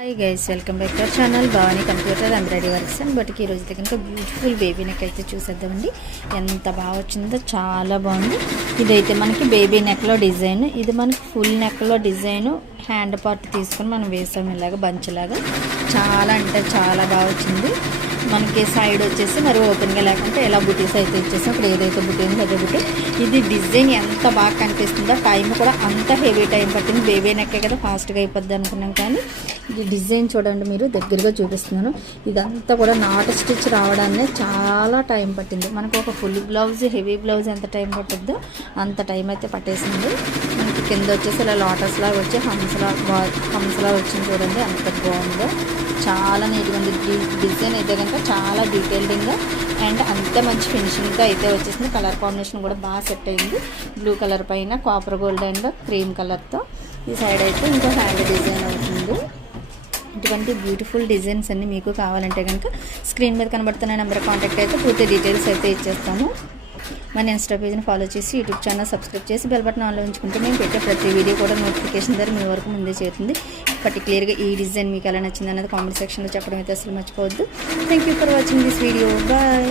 Hi guys welcome back to channel Bhavani computer embroidery works and బట్కి ఈరోజు దగ్గర beautiful baby neck అయితే చూసేద్దామండి ఎంత బాగా వచ్చిందో చాలా బాగుంది. ఇదైతే మనకి బేబీ నెక్లో డిజైన్ ఇది మనకి ఫుల్ నెక్లో డిజైన్ హ్యాండ్ పార్ట్ తీసుకొని మనం వేసాం ఇలాగ బంచ్లాగా. చాలా అంటే చాలా బాగా వచ్చింది. మనకి సైడ్ వచ్చేసి మరి ఓపెన్గా లేకుంటే ఎలా బుటీస్ అయితే ఇచ్చేసాం అక్కడ ఏదైతే బుటీ ఉందో అదే బుటీ. ఇది డిజైన్ ఎంత బాగా కనిపిస్తుందో టైం కూడా అంత హెవీ టైం పట్టింది. బేబీ నెక్కే కదా ఫాస్ట్గా అయిపోద్ది అనుకున్నాం కానీ ఇది డిజైన్ చూడండి మీరు దగ్గరగా చూపిస్తున్నాను. ఇదంతా కూడా నాట్ స్టిచ్ రావడాన్ని చాలా టైం పట్టింది. మనకు ఒక ఫుల్ బ్లౌజ్ హెవీ బ్లౌజ్ ఎంత టైం పట్టిద్దో అంత టైం అయితే పట్టేసింది. మనకి కింద వచ్చేసి ఇలా లోటస్ లాగా వచ్చి హమ్స్ బా- హంసలా వచ్చింది చూడండి ఎంత బాగుందో. చాలా నీట్గా ఉంది. డి- డిజైన్ అయితే కనుక చాలా డీటెయిల్డింగ్గా అండ్ అంత మంచి ఫినిషింగ్తో అయితే వచ్చేసింది. కలర్ కాంబినేషన్ కూడా బాగా సెట్ అయింది. బ్లూ కలర్ పైన కాపర్ గోల్డ్ అండ్ క్రీమ్ కలర్తో ఈ సైడ్ అయితే ఇంకో హ్యాండ్ డిజైన్ అవుతుంది. ఇటువంటి బ్యూటిఫుల్ డిజైన్స్ అన్నీ మీకు కావాలంటే కనుక స్క్రీన్ మీద కనబడుతున్న నెంబర్ కాంటాక్ట్ అయితే పూర్తి డీటెయిల్స్ అయితే ఇచ్చేస్తాము. మన ఇన్స్టా పేజ్ని ఫాలో చేసి యూట్యూబ్ ఛానల్ సబ్స్క్రైబ్ చేసి బెల్ బటన్ ఆన్లో ఉంచుకుంటే మేము పెట్టే ప్రతి వీడియో కూడా నోటిఫికేషన్ ద్వారా మీ వరకు ముందే చేరుతుంది. పర్టికులర్గా ఈ డిజైన్ మీకు ఎలా నచ్చింది అనేది కామెంట్ సెక్షన్లో చెప్పడం అయితే అసలు మర్చిపోవద్దు. Thank you for watching this video bye